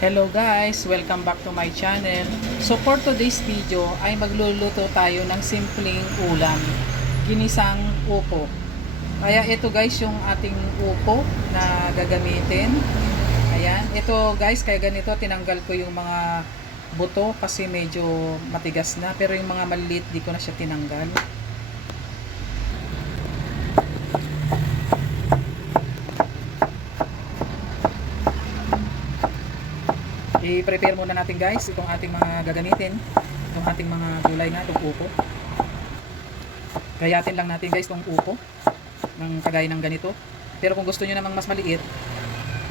Hello guys! Welcome back to my channel. So for today's video ay magluluto tayo ng simpleng ulam. Ginisang upo. Kaya ito guys yung ating upo na gagamitin. Ayan. Ito guys, kaya ganito tinanggal ko yung mga buto kasi medyo matigas na. Pero yung mga maliliit di ko na siya tinanggal. I-prepare muna natin guys itong ating mga gagamitin, itong ating mga gulay na itong upo. Gayatin lang natin guys itong upo ng kagaya ng ganito. Pero kung gusto nyo namang mas maliit,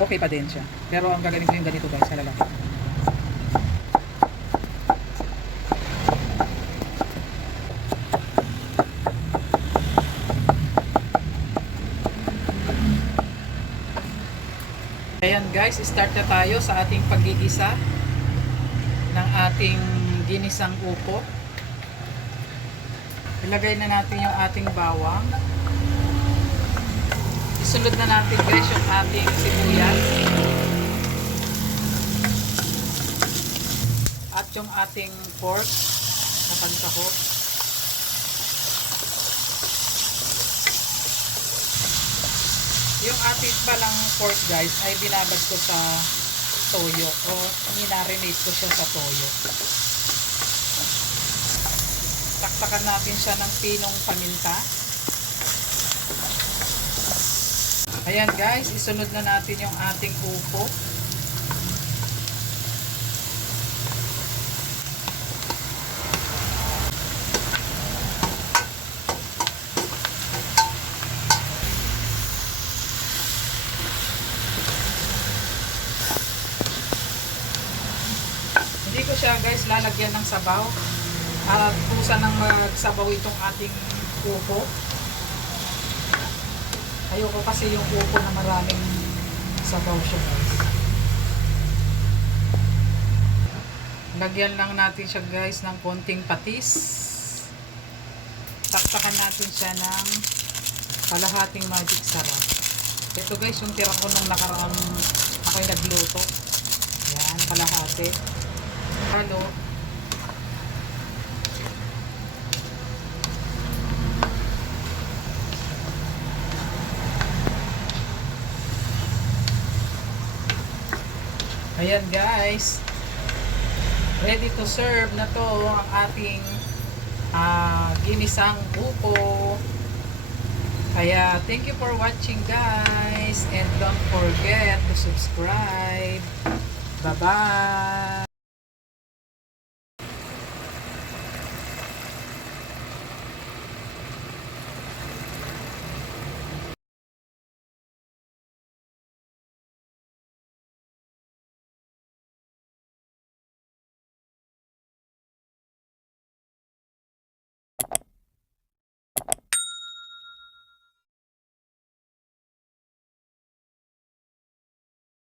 okay pa din siya. Pero ang gagawin ko yung ganito guys, sa lalaki. Ayan guys, start na tayo sa ating paggigisa ng ating ginisang upo. Ilagay na natin yung ating bawang. Isunod na natin guys yung ating sibuyas. At yung ating pork na pansahog. Yung ating palang pork guys ay binabad ko sa toyo o minarinate ko siya sa toyo. Taktakan natin siya ng pinong paminta. Ayan guys, isunod na natin yung ating upo. Hindi ko siya guys lalagyan ng sabaw at kusa nang magsabaw itong ating upo. Ayoko kasi yung upo na maraming sabaw siya guys. Lagyan lang natin siya guys ng konting patis. Taktakan natin siya ng kalahating magic sarap. Ito guys yung tira ko nung nakaraang ako'y nagluto. Yan, kalahati. Halo. Ayan guys. Ready to serve na to ang ating ginisang upo. Kaya thank you for watching guys and don't forget to subscribe. Bye bye.